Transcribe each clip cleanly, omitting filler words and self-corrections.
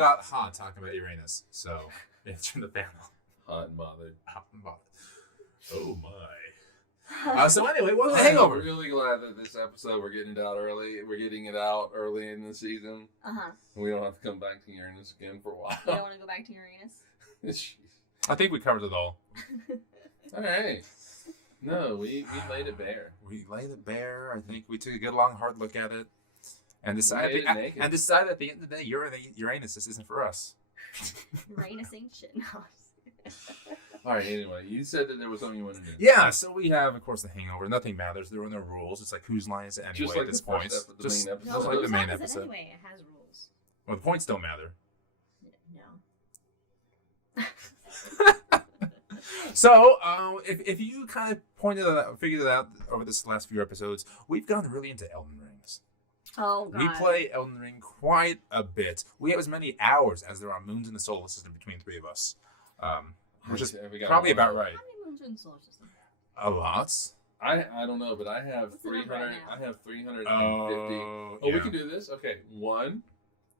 all got hot talking about Uranus, so turn the fan on. Hot and bothered. Hot and bothered. Oh my. So anyway, what was the Hangover? I'm really glad that this episode we're getting it out early. We're getting it out early in the season. We don't have to come back to Uranus again for a while. You don't want to go back to Uranus? I think we covered it all. All right. No, we laid it bare. We laid it bare. I think we took a good, long, hard look at it, and decided at the end of the day, Uranus, this isn't for us. Uranus ain't shit. No. All right. Anyway, you said that there was something you wanted to do. Yeah. So we have, of course, the Hangover. Nothing matters. There are no rules. It's like whose line is it anyway Just like at this the point. first Just main episode. just like the main episode. Anyway, it has rules. Well, the points don't matter. No. So, if you kind of figured it out over this last few episodes, we've gotten really into Elden Rings. Oh, God. We play Elden Ring quite a bit. We have as many hours as there are moons in the solar system between three of us. Which is probably about right. How many moons are in the solar system? A lot. I don't know, but I have What's the number 300. right now? I have 350. Oh, We yeah. can do this. Okay, 1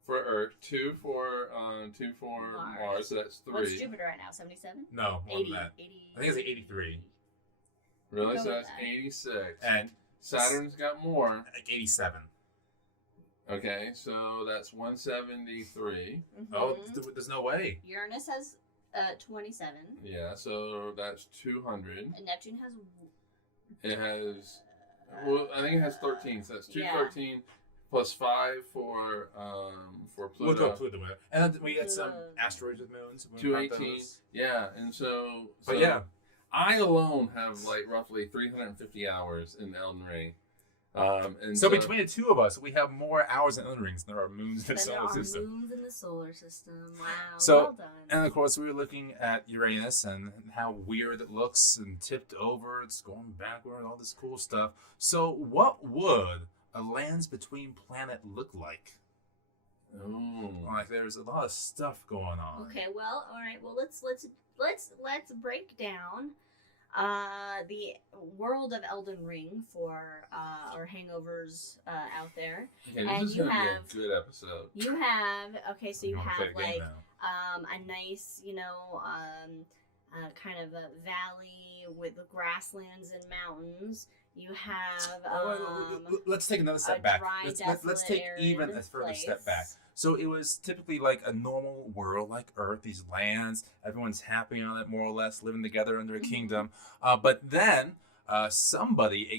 for Earth, 2 for Mars. So that's 3. What's Jupiter right now? 77? No, more 80. than that. 80. I think it's like 83. Really? Go So with that's that. 86. And Saturn's got more. like 87. Okay, so that's 173. Mhm. Oh, there's no way. Uranus has 27. Yeah, so that's 200. And Neptune has... It has, well, I think it has 13. So that's Yeah. 213 plus 5 for We'll Pluto. go Pluto with it. And then we get some Pluto. asteroids with moons. We count 218. those. Yeah, and so But yeah. I alone have like roughly 350 hours in Elden Ring. And So between the two of us, we have more hours in Elden Rings than there are moons in the Then there solar are system. moons in the solar system. Wow. So- well done. And of course, we were looking at Uranus and how weird it looks and tipped over. It's going backward, all this cool stuff. So, what would a lands between planet look like? Oh. Like, there's a lot of stuff going on. Okay, well, all right. Well, let's break down the world of Elden Ring for our hangovers out there. Okay, And this is you going to have- be a good episode. You have so you wanna have play a game like now. a nice, kind of a valley with the grasslands and mountains. You have Let's take another a step back. dry, Let's take desolate, even arid a further place. step back. So it was typically like a normal world, like Earth, these lands. Everyone's happy on it, more or less, living together under a Mhm. kingdom. But then a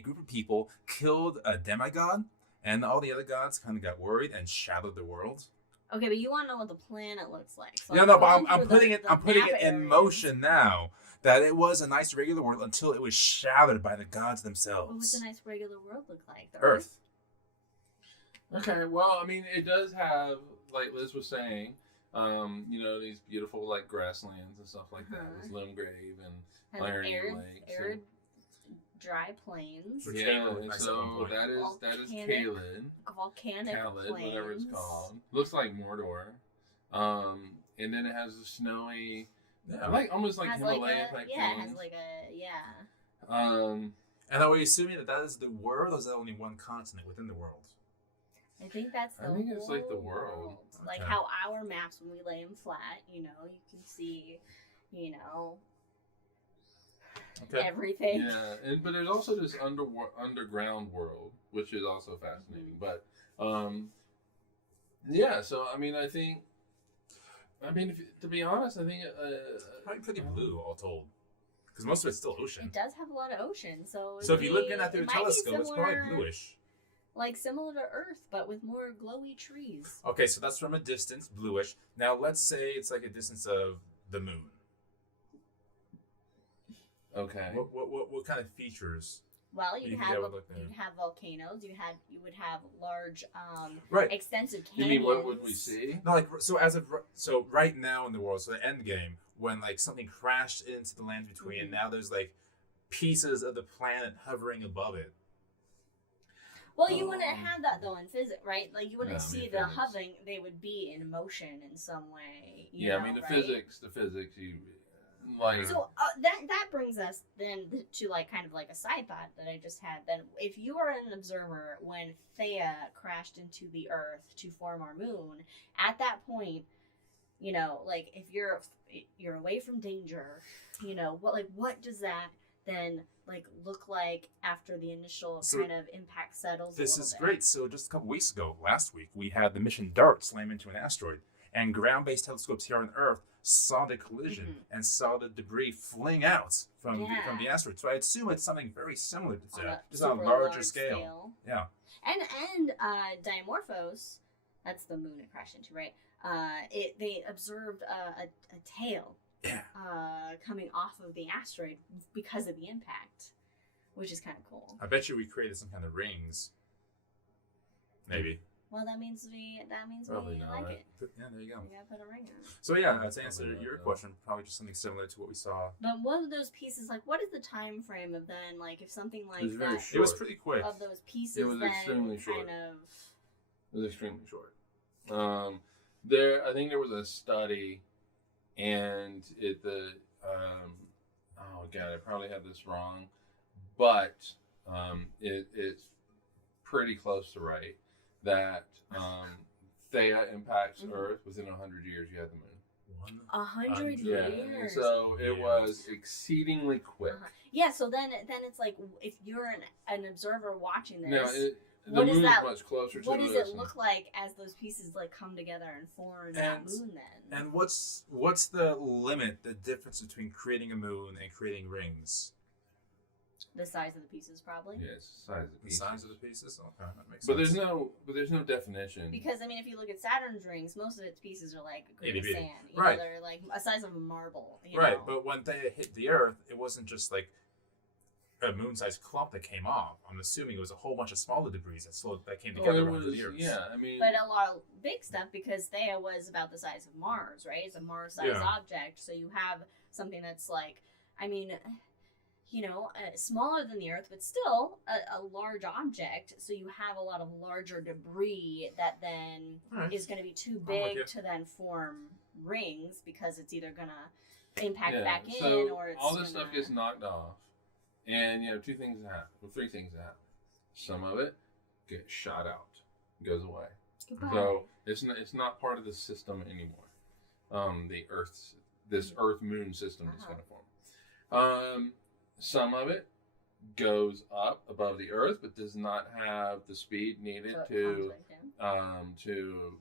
group of people, killed a demigod, and all the other gods kind of got worried and shadowed the world. Okay, but you want to know what the planet looks like. So Yeah, no, but going I'm through putting the I'm putting map it in areas. motion now. That it was a nice regular world until it was shadowed by the gods What would themselves. the nice regular world look like? The Earth. Okay, well, I mean, it does have, like Liz was saying, these beautiful, like, grasslands and stuff like that. Uh-huh. There's Limgrave and Has Iron arid, Lakes. arid, dry plains, Which Yeah, Caleb and likes at so one point. that is Volcanic. Kaled, volcanic Khaled, plains. whatever it's called. Looks like Mordor. And then it has the snowy, Yeah. like almost like Has Himalaya type yeah, it things. has like a And are we assuming that is the world, or is that only one continent within the world? I think that's the I think it's like the whole world. Like Okay. how our maps, when we lay them flat, you can see, Okay. everything. Yeah, but there's also this underground world, which is also fascinating. But yeah, so I mean, to be honest, I think Probably pretty blue, all told. Because most of it's still ocean. It does have a lot of ocean, so So if you're looking at through a it might be telescope, it's probably similar- bluish. like similar to Earth, but with more glowy trees. Okay, so that's from a distance, bluish. Now let's say it's like a distance of the moon. okay. What kind of features? Well, You you'd think have that would look there? you'd have volcanoes. You would have large, Right. extensive You canyons. mean what would we see? No, like so right now in the world, so the end game, when like something crashed into the land between, and now there's like pieces of the planet hovering above it. Well, you wouldn't have that though in physics, right? Like you wouldn't Yeah, I mean, see the physics. hovering; they would be in motion in some way. Yeah, I mean the right? physics. You like. So that brings us then to like kind of like a side thought that I just had. Then, if you are an observer when Theia crashed into the Earth to form our moon, at that point, You know, like if you're away from danger, you know, what does that then like look like after the initial kind of impact settles? This a is bit? great. So just a couple weeks ago, last week, we had the mission DART slam into an asteroid, and ground-based telescopes here on Earth saw the collision and saw the debris fling out from the asteroid. So I assume it's something very similar to that, just on a larger scale. Yeah. And Dimorphos, that's the moon it crashed into, right? They observed a tail coming off of the asteroid because of the impact, which is kind of cool. I bet you we created some kind of rings. Maybe. Well, that means we Probably not. like it. Yeah, there you go. We gotta put a ring on it. So yeah, to answer your question, probably just something similar to what we saw. But one of those pieces, like, what is the time frame of then, like, if something like It was very that short. It was pretty quick. of those pieces, It was then extremely short. kind of. It was extremely short. I think there was a study, and oh god, I probably had this wrong, but it's pretty close to right that Theia impacts Earth within 100 years. You had the moon. 100 Yeah, years. so it was exceedingly quick. Yeah, so then it's like if you're an observer watching this, Now, the what moon's is that? much closer to What does us. it look like as those pieces like come together and form that moon? Then And what's the limit, the difference between creating a moon and creating rings? the size of the pieces, probably. Yes, size of The pieces. size of the pieces? Okay, that makes But sense. there's no definition. Because I mean, if you look at Saturn's rings, most of its pieces are like a grain of Itty bitty. sand. You Right. know, they're like a size of a marble. You Right, know? but when they hit the Earth, it wasn't just like a moon-sized clump that came off. I'm assuming it was a whole bunch of smaller debris that came together it over the was, years. yeah, I mean, But a lot of big stuff because Theia was about the size of Mars, right? It's a Mars-sized Yeah. object, so you have something that's like, I mean, you know, smaller than the Earth, but still a large object. So you have a lot of larger debris that then Alright. is going to be too I'm with you. big to then form rings because it's either going to impact yeah. back in So or it's all this gonna... stuff gets knocked off, and you know, three things that happen. Some of it gets shot out, goes away. Goodbye. So it's not part of the system anymore. This Earth Moon system is going to form. Some of it goes up above the Earth, but does not have the speed needed So it to comes right to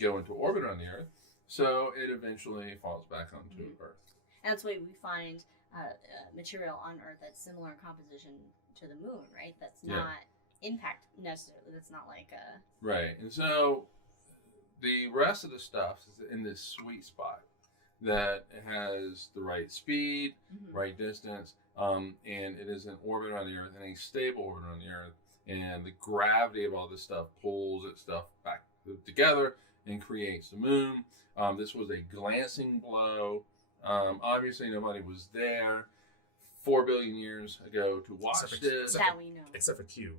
go into orbit on the Earth. So it eventually falls back onto Earth. And that's why we find material on Earth that's similar in composition to the moon, right? That's Yeah. not impact necessarily. That's not like a... Right, and so the rest of the stuff is in this sweet spot that has the right speed, right distance, and it is in orbit on the Earth, and a stable orbit on the Earth, and the gravity of all this stuff pulls its stuff back together and creates the moon. This was a glancing blow. Obviously, nobody was there 4 billion years ago to watch this. that we know. Except for Q.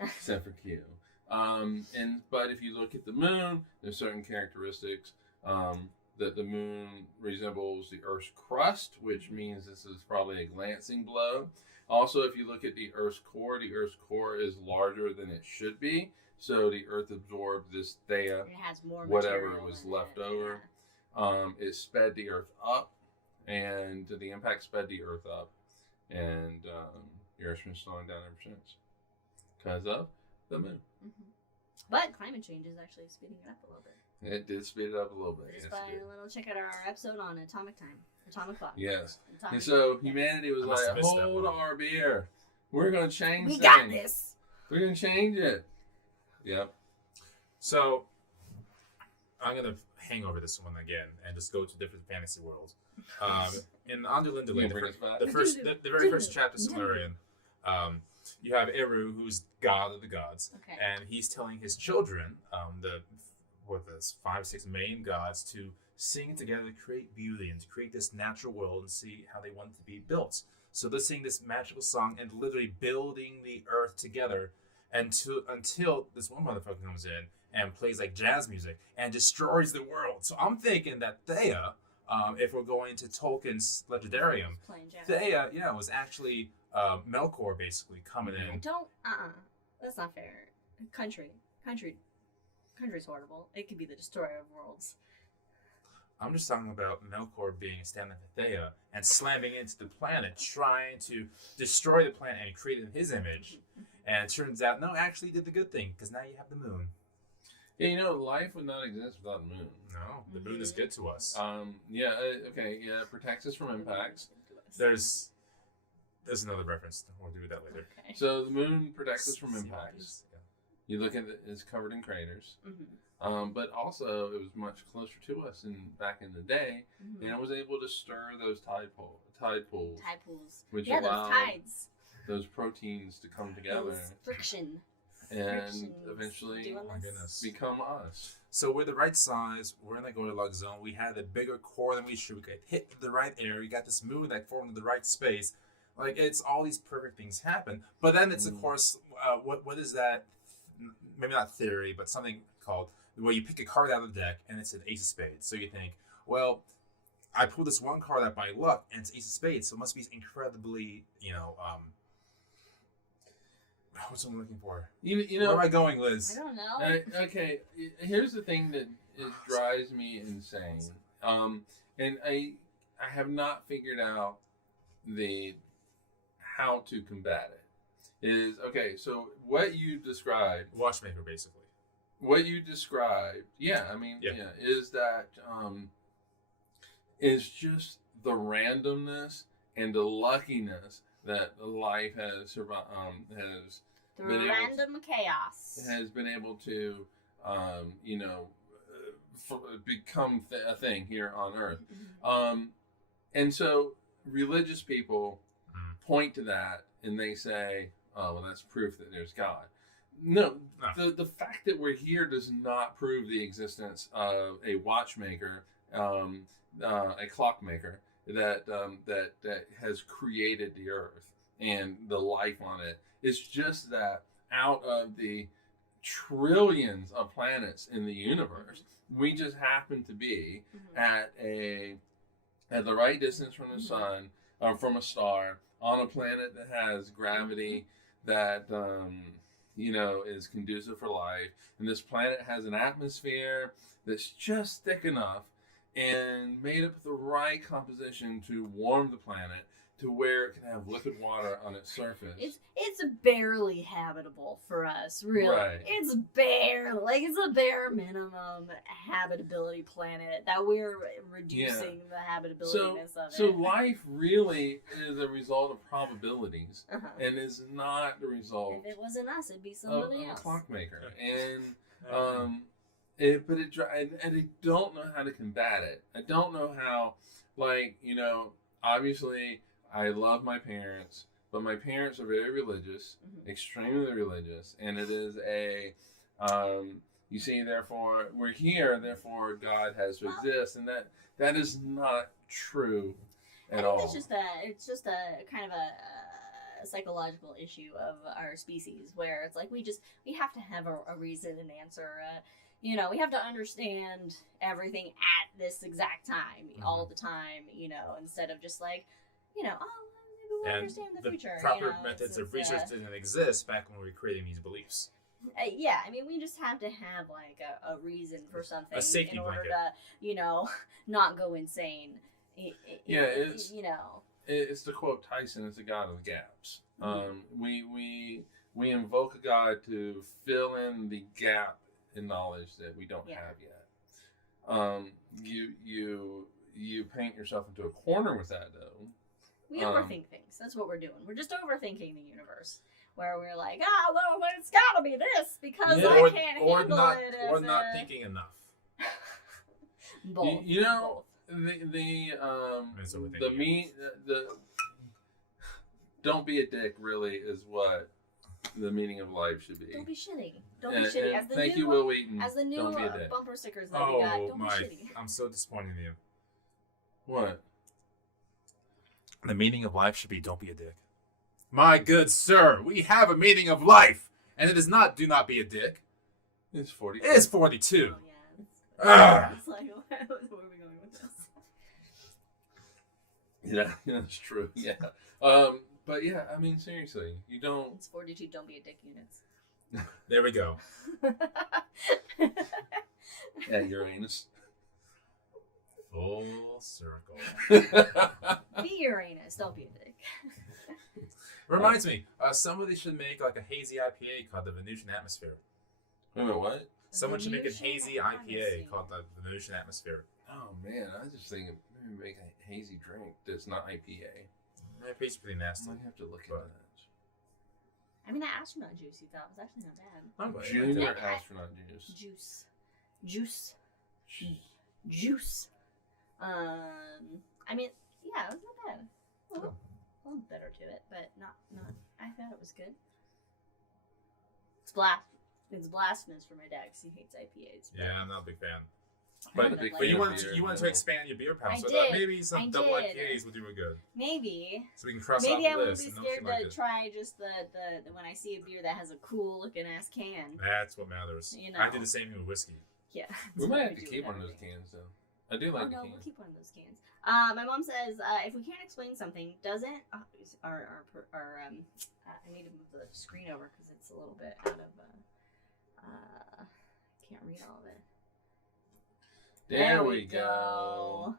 Except for Q. But if you look at the moon, there's certain characteristics that the moon resembles the Earth's crust, which means this is probably a glancing blow. Also, if you look at the Earth's core is larger than it should be. So the Earth absorbed this Theia, It has more whatever material was in left it, over. It sped the Earth up, and the impact sped the Earth up, and the Earth's been slowing down ever since because of the moon. But climate change is actually speeding it up a little bit. It did speed it up a little bit. Just Yes, by it did. a little check out our episode on atomic clock. Yes. Atomic And so clock. humanity was I must have like, missed that hold one. our beer. We're going to change We things. got this. We're going to change it. Yep. So I'm gonna hang over this one again and just go to different fantasy worlds. In Underland You Delay, gonna bring us back? the very first chapter, Solarian, you have Eru, who's god of the gods, Okay. and he's telling his children, the 5-6 main gods, to sing together to create beauty and to create this natural world and see how they want it to be built. So they're singing this magical song and literally building the earth together until this one motherfucker comes in and plays like jazz music and destroys the world. So I'm thinking that Theia, if we're going to Tolkien's Legendarium, Playing jazz. Theia, was actually Melkor basically coming I in. don't. That's not fair. Country's horrible. It could be the destroyer of worlds. I'm just talking about Melkor being standing at Thea and slamming into the planet, trying to destroy the planet and create it in his image. And it turns out, no, actually he did the good thing, because now you have the moon. Yeah, life would not exist without the moon. No, the moon is good to us. It protects us from impacts. There's another reference. We'll do that later. Okay. So the moon protects us from impacts. You look at it, it's covered in craters. But also it was much closer to us back in the day, and it was able to stir those tide pools. Tide pools. Which those allowed tides. those proteins to come together. Those friction. And eventually become us. So we're the right size. We're in the Goldilocks zone. We had a bigger core than we should. We got hit the right area. You got this moon that formed in the right space. Like, it's all these perfect things happen. But then it's, of course, what is that? Maybe not theory, but something called where you pick a card out of the deck and it's an ace of spades. So you think, well, I pulled this one card out by luck and it's ace of spades, so it must be incredibly, what's I'm looking for? Where am I going, Liz? I don't know. Okay, here's the thing that drives me insane, and I have not figured out how to combat it. Is okay. So what you described, Watchmaker, basically. What you described, is that is just the randomness and the luckiness that life has survived. Random chaos has been able to, become a thing here on Earth. And so religious people point to that and they say, "Oh, well, that's proof that there's God." No, the fact that we're here does not prove the existence of a watchmaker, a clockmaker that has created the Earth and the life on it. It's just that out of the trillions of planets in the universe, we just happen to be at the right distance from the sun, from a star, on a planet that has gravity that is conducive for life, and this planet has an atmosphere that's just thick enough and made up with the right composition to warm the planet to where it can have liquid water on its surface. It's barely habitable for us, really. Right. It's a bare minimum habitability planet that we're reducing the habitabilityness of it. So life really is a result of probabilities, and is not the result. If it wasn't us, it'd be somebody of else. A clockmaker, and I don't know how to combat it. I don't know how, obviously. I love my parents, but my parents are very religious, extremely religious, and it is therefore we're here, therefore God has to exist, and that is not true at all. It's just a kind of a psychological issue of our species, where it's like we have to have a reason and answer. We have to understand everything at this exact time, all the time, instead of just like, maybe we'll understand the future. Proper methods of research didn't exist back when we were creating these beliefs. We just have to have a reason for something, a safety in order blanket. to, not go insane. It's to quote Tyson, "It's the god of the gaps." We invoke a god to fill in the gap in knowledge that we don't have yet. You paint yourself into a corner with that, though. We overthink things. That's what we're doing. We're just overthinking the universe. Where we're like, well, it's gotta be this because I can't handle it. Or not thinking enough. Both. Don't be a dick really is what the meaning of life should be. Don't be shitty. Don't be shitty. Thank you, Will Wheaton. As the new don't be a dick. bumper stickers that we got. Don't be shitty. I'm so disappointed in you. What? The meaning of life should be don't be a dick. My good sir, we have a meaning of life. And it is not do not be a dick. It's 42. It is 42. Oh, yeah. It's like, where are we going with this? Yeah, that's true. Yeah. But yeah, I mean, seriously, you don't... It's 42 don't be a dick units. There we go. At Uranus. Full circle. Be Uranus. Don't be a dick. Reminds me, somebody should make like a hazy IPA called the Venusian Atmosphere. Wait a minute, what? Someone should make a Venusian hazy IPA Atmosphere. called the Venusian Atmosphere. Oh man, I was just thinking maybe make a hazy drink that's not IPA. IPA's pretty I nasty. might have to look into But- that. I mean, that astronaut juice you thought was actually not bad. I'm glad. Junior Yeah, astronaut juice. Juice. I mean, yeah, it was not bad. A little bitter to it, but not. I thought it was good. It's blasphemous for my dad because he hates IPAs. but Yeah, I'm not a big fan. I But, haven't big liked but you it. beer, wanted to expand your beer palette, I so did. that maybe some I double did. IPAs would do it good. Maybe So we can cross I off wouldn't this. be And scared like to try just the when I see a beer that has a cool looking ass can. That's what matters. You I know. did the same thing with whiskey. Yeah. We might have to do keep one of those everything. cans though. I do Oh like no, the we'll cans. keep one of those cans. My mom says if we can't explain something, doesn't I need to move the screen over because it's a little bit out of. Can't read all of it. There we go.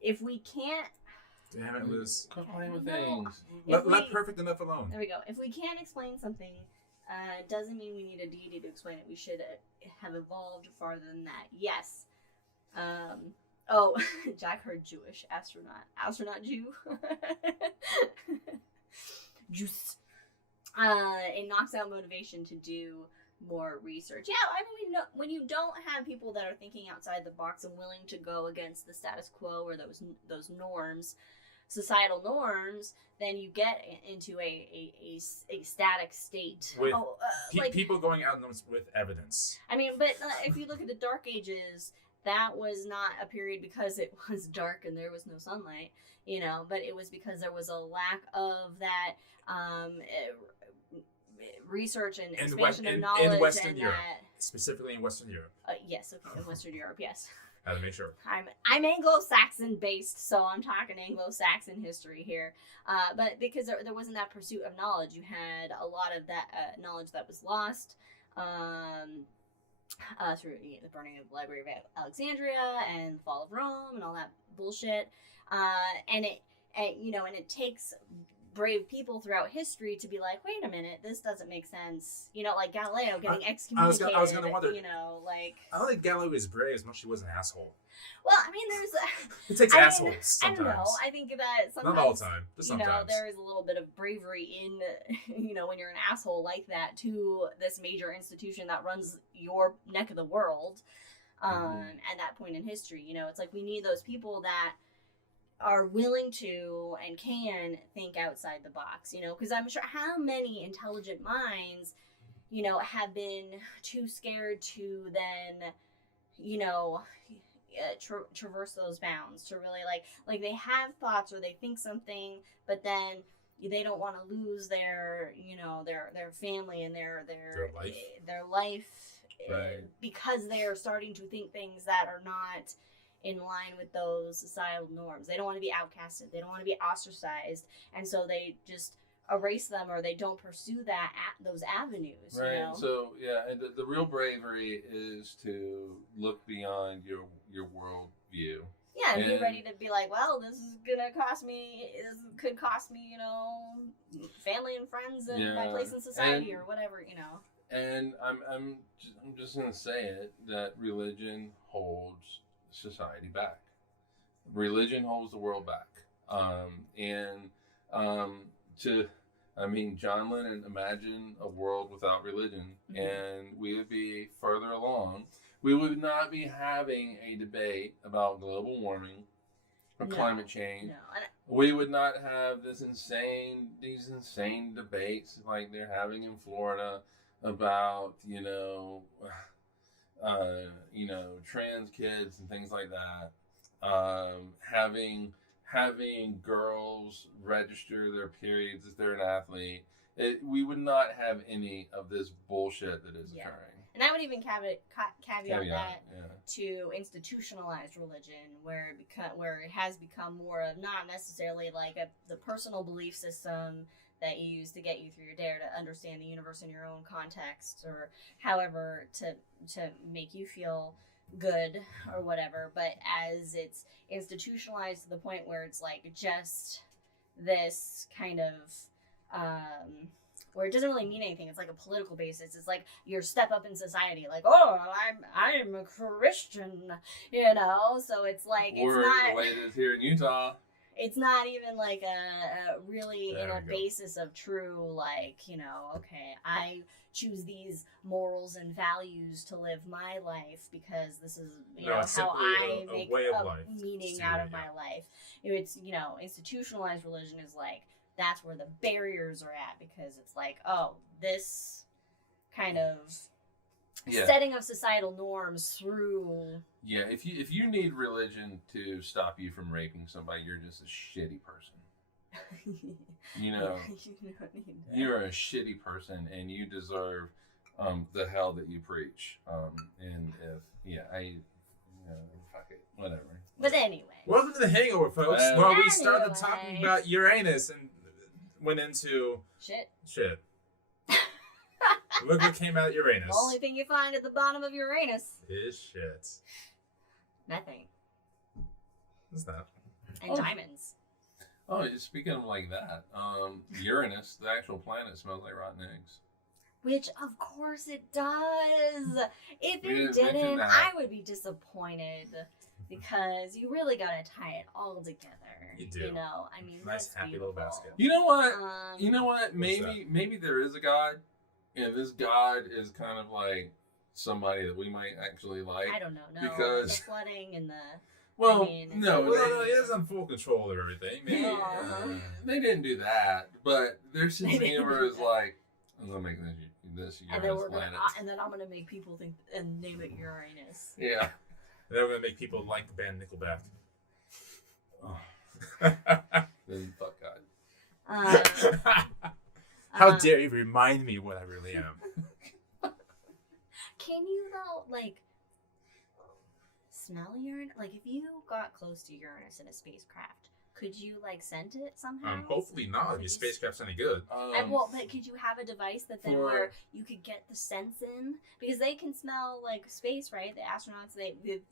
If we can't, Damn it, Liz. Quit playing with No. things. If Let we- perfect enough alone. there we go. If we can't explain something, doesn't mean we need a deity to explain it. We should have evolved farther than that. Yes. Oh, Jack heard Jewish astronaut Jew. Juice. It knocks out motivation to do more research. Yeah, I mean, when you don't have people that are thinking outside the box and willing to go against the status quo or those norms, societal norms, then you get into a static state. With like, people going out with evidence. I mean, but if you look at the Dark Ages, that was not a period because it was dark and there was no sunlight, but it was because there was a lack of that research and expansion of knowledge in Western and Europe, that. specifically in Western Europe. Yes, okay, in Western Europe, yes. I had to make sure. I'm Anglo-Saxon based, so I'm talking Anglo-Saxon history here. But because there wasn't that pursuit of knowledge, you had a lot of that knowledge that was lost. Through the burning of the Library of Alexandria and the fall of Rome and all that bullshit, and it takes brave people throughout history to be like, wait a minute, this doesn't make sense. Like Galileo getting excommunicated. I was gonna wonder. I don't think Galileo was brave as much as he was an asshole. Well, I mean, there's. It takes assholes I sometimes. don't know. I think that sometimes. Not all the time, just sometimes. There is a little bit of bravery in, when you're an asshole like that to this major institution that runs your neck of the world. At that point in history, it's like we need those people that are willing to and can think outside the box, because I'm sure how many intelligent minds, have been too scared to then, traverse those bounds to really like they have thoughts or they think something, but then they don't want to lose their their family and their life Right. because they're starting to think things that are not in line with those societal norms. They don't want to be outcasted. They don't want to be ostracized, and so they just erase them or they don't pursue those avenues. Right. You know? So yeah, and the real bravery is to look beyond your world view. Yeah, and be And- ready to be like, well, this could cost me, family and friends and my Yeah, place in society and- or whatever, And I'm just gonna say it that religion holds society back. Religion holds the world back. John Lennon imagined a world without religion, Mhm. and we would be further along. We would not be having a debate about global warming or No, climate change. No, and We would not have these insane debates like they're having in Florida about trans kids and things like that. Having girls register their periods if they're an athlete. We would not have any of this bullshit that is Yeah. occurring. and I would even caveat that Yeah. to institutionalized religion, where it has become more of not necessarily like the personal belief system that you use to get you through your day or to understand the universe in your own context, or however to make you feel good or whatever, but as it's institutionalized to the point where it's like just this kind of where it doesn't really mean anything. It's like a political basis. It's like your step up in society. Like, oh, I'm a Christian, you know. So it's like or it's not the way it is here in Utah. It's not even like a really There in a we go. basis of true, like, you know, okay, I choose these morals and values to live my life because this is, you No, know, it's how simply I a make way of a life. meaning Just out do it, of yeah. my life. It's, you know, institutionalized religion is like, that's where the barriers are at because it's like, oh, this kind of Yeah. setting of societal norms through. Yeah, if you need religion to stop you from raping somebody, you're just a shitty person. You know, You don't need that. you're a shitty person, and you deserve the hell that you preach. And fuck it, whatever. But anyway. Welcome to the Hangover, folks. Well, Well, we started anyway. talking about Uranus and went into Shit. shit. Look what came out of Uranus. The only thing you find at the bottom of Uranus, Is shit. methane What's that? and Oh. diamonds. Oh, speaking of like that, Uranus, the actual planet, smells like rotten eggs. Which, of course, it does. If We it didn't mention didn't, that. I would be disappointed because you really gotta tie it all together. You do. You know, I mean, Nice, that's happy little beautiful. basket. You know what? Um, You know what? Maybe there is a God, and this God is kind of like somebody that we might actually like. I don't know. No, because- the flooding and the. Well, mean, no, Well, he is in full control of everything. Maybe. they didn't do that, but there's They just didn't humor do is that. like, I'm gonna make this And then Uranus planet. and then I'm gonna make people think and name it Uranus. Yeah. They're going to make people like the band Nickelback. Then fuck God. How Um, dare you remind me what I really am? Can you though, like, smell Uranus? Like, if you got close to Uranus in a spacecraft, could you like scent it somehow? Hopefully not. If your spacecraft's any good. Well, but could you have a device that then for- where you could get the sense in because they can smell like space, right? The astronauts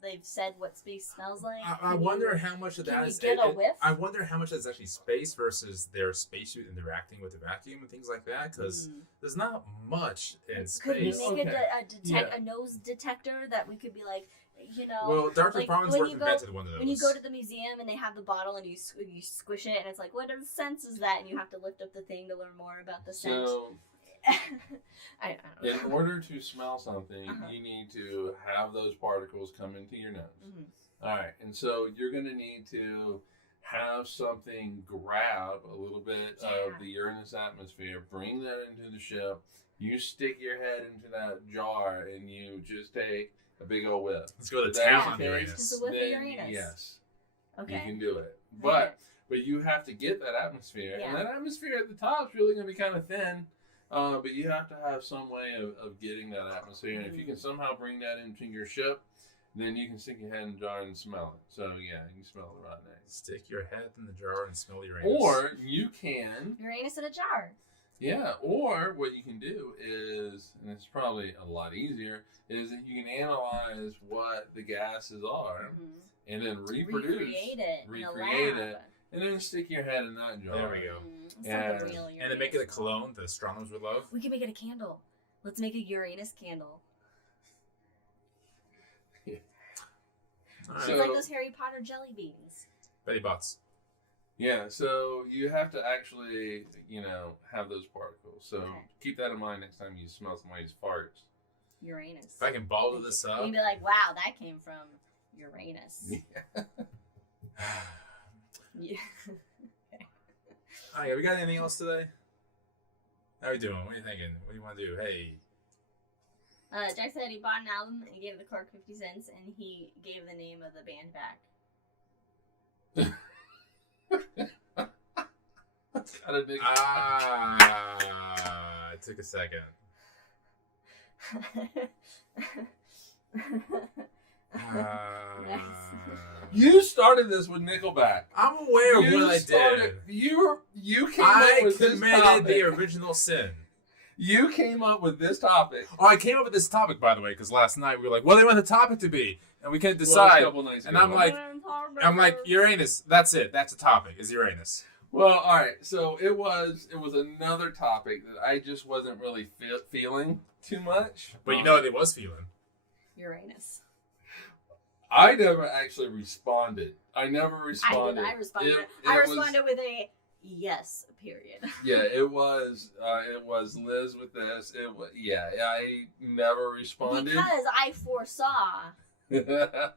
they've said what space smells like. I Can wonder you- how much of can that we is. get a whiff? I wonder how much that's actually space versus their spacesuit interacting with the vacuum and things like that. Because there's not much in Could we space. make Okay. a nose detector that we could be like, you know, Well, Dr. like, Farnsworth when you go- invented one of those. when you go to the museum and they have the bottle and you squish it and it's like, what sense is that? And you have to lift up the thing to learn more about the scent. So, I don't in know. order to smell something, Uh-huh. you need to have those particles come into your nose. Mhm. All right, and so you're going to need to have something grab a little bit Yeah. of the Uranus atmosphere, bring that into the ship. You stick your head into that jar and you just take a big old whiff. Let's go to If that's town the on case, Uranus. Just a whiff of then Uranus. Yes, you Okay. can do it. But you have to get that atmosphere, Yeah. and that atmosphere at the top is really going to be kind of thin. But you have to have some way of getting that atmosphere, and if you can somehow bring that into your ship, then you can stick your head in the jar and smell it. So yeah, you can smell the rotten eggs. Stick your head in the jar and smell Uranus. Or you can, Uranus in a jar. yeah. Or what you can do is, and it's probably a lot easier, is that you can analyze what the gases are, Mhm. and then reproduce, Recreate it in a recreate lab. it, and then stick your head in that jar. There we go. It's not the And- real And then make it a Uranus. cologne that astronomers would love. We can make it a candle. Let's make a Uranus candle. All It's right. So- like those Harry Potter jelly beans. Betty Bots. Yeah, so you have to actually, have those particles. So Okay. keep that in mind next time you smell somebody's farts. Uranus. If I can bottle this You up. can be like, wow, that came from Uranus. Yeah. All right, we got anything else today? How we doing? What are you thinking? What do you want to do? Hey, Jack said he bought an album and he gave the clerk 50 cents and he gave the name of the band back. Got a big- it took a second. You started this with Nickelback. I'm aware of You what I started- did. You came I up with this committed topic. the original sin. You came up with this topic. Oh, I came up with this topic, by the way, because last night we were like, what do you want the topic to be? And we couldn't Well, decide. a couple nights And ago. I'm like, Uranus. That's it. That's a topic. Is Uranus. Well, all right. So it was another topic that I just wasn't really feeling too much. But you know what it was feeling. Uranus. I never actually responded. I never responded. I responded. It I was- responded with a yes, period. Yeah, it was Liz with this. I never responded. Because I foresaw the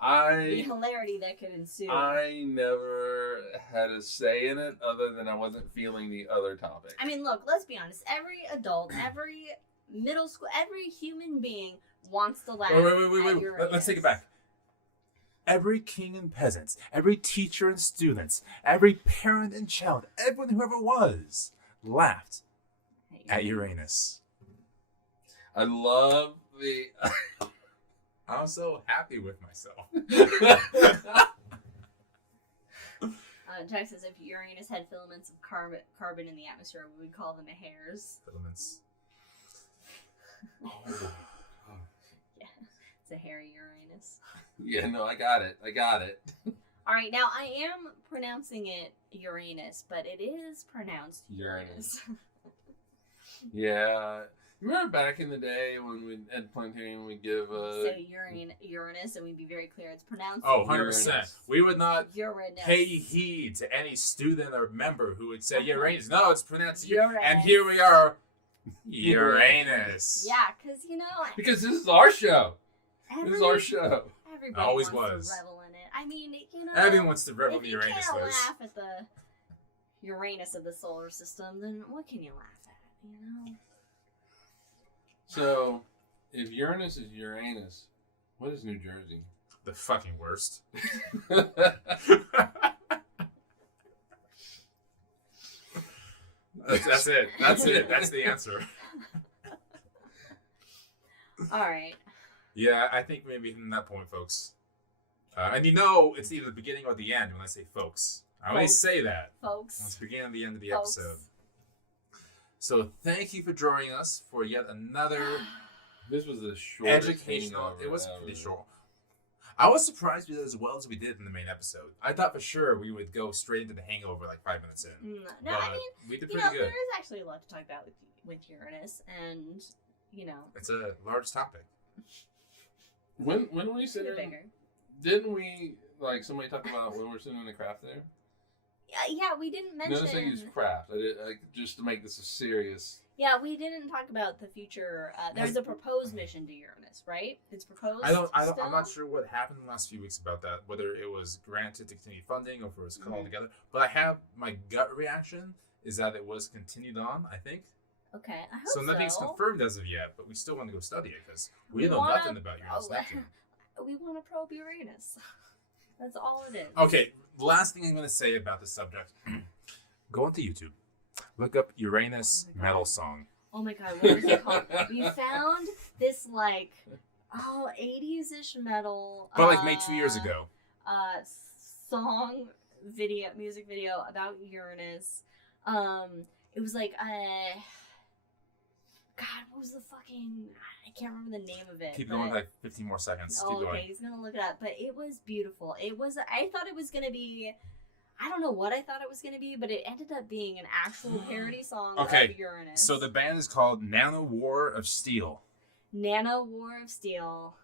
I hilarity that could ensue. never had a say in it other than I wasn't feeling the other topic. I mean, look, let's be honest. Every adult, every middle school, every human being wants to laugh. Wait. At Uranus. Let's take it back. Every king and peasant, every teacher and students, every parent and child, everyone who ever was, laughed at Uranus. I love the. I'm so happy with myself. Jack says if Uranus had filaments of carbon in the atmosphere, we would call them hairs. Filaments. Yeah, it's a hairy Uranus. Yeah, no, I got it. All right, now I am pronouncing it Uranus, but it is pronounced Uranus. Yeah. Remember back in the day when we at Planetarium we'd give Say Uranus, and we'd be very clear. It's pronounced Oh, 100%. Uranus. We would not Uranus. pay heed to any student or member who would say Uranus. No, it's pronounced Uranus. And here we are, Uranus. Yeah, because because this is our show. every, This is our show. everybody Always wants was. to revel in it. I mean, Everyone wants to revel if in you Uranus can't was. laugh at the Uranus of the solar system, then what can you laugh at? So, if Uranus is Uranus, what is New Jersey? The fucking worst. That's it. That's it. That's the answer. All right. Yeah, I think maybe from that point, folks. And it's either the beginning or the end when I say folks. I always say that. Folks. It's the beginning and the end of the Folks. episode. So thank you for joining us for yet another This was the shortest educational. hangover It was ever. pretty short. I was surprised we did as well as we did in the main episode. I thought for sure we would go straight into the hangover like 5 minutes in. No, But I mean, we did pretty good. there is actually a lot to talk about with Uranus, and It's a large topic. When we it's a sit bit in, bigger. didn't we somebody talked about when we're sitting in the craft there? Yeah, we didn't mention. Notice I use craft. Just to make this a serious. Yeah, we didn't talk about the future. There's a proposed mission to Uranus, right? It's proposed. I'm still? not sure what happened in the last few weeks about that, whether it was granted to continue funding or if it was cut altogether. But I have my gut reaction is that it was continued on, I think. Okay, I hope So nothing's confirmed as of yet, but we still want to go study it because we know nothing about Uranus. Neptune. We want to probe Uranus. That's all it is. Okay, last thing I'm going to say about the subject. Go onto YouTube. Look up Uranus Oh my God. metal song. Oh my god, what was it called? We found this 80s-ish metal. But made 2 years ago. Music video about Uranus. It was God, what was the fucking? I can't remember the name of it. Keep but- going 15 more seconds. Oh, Keep okay, going. he's gonna look it up. But it was beautiful. I thought it was gonna be. I don't know what I thought it was gonna be, but it ended up being an actual parody song of Uranus. So the band is called Nano War of Steel. Nano War of Steel.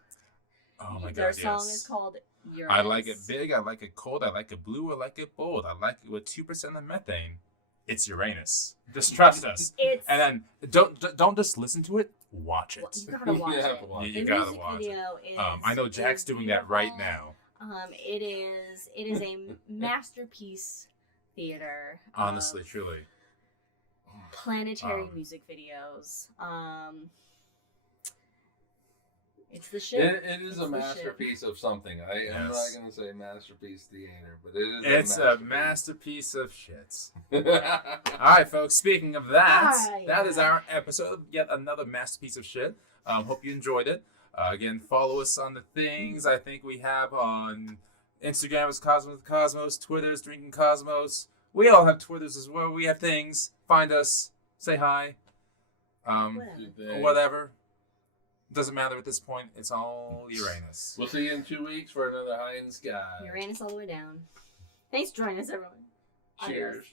Oh my Their god, song yes. is called Uranus. I like it big, I like it cold, I like it blue, I like it bold. I like it with 2% of methane. It's Uranus. Just trust us. It's. And then don't just listen to it, watch it. Well, you gotta watch You have it. to watch You The gotta music watch video is. I know Jack's is doing that right beautiful. now. It is a masterpiece theater. Honestly, of truly. planetary music videos. It's the shit. It is It's a the masterpiece of something. I'm not Yes. going to say masterpiece theater, but it is It's a masterpiece of shits. All right, folks. Speaking of that, that is our episode of yet another masterpiece of shit. Hope you enjoyed it. Again, follow us on the things I think we have on Instagram is Cosmos with Cosmos, Twitter is Drinking Cosmos. We all have Twitters as well. We have things. Find us. Say hi. Whatever. Whatever. Doesn't matter at this point. It's all Uranus. We'll see you in 2 weeks for another High in the Sky. Uranus all the way down. Thanks for joining us, everyone. Cheers. Adios.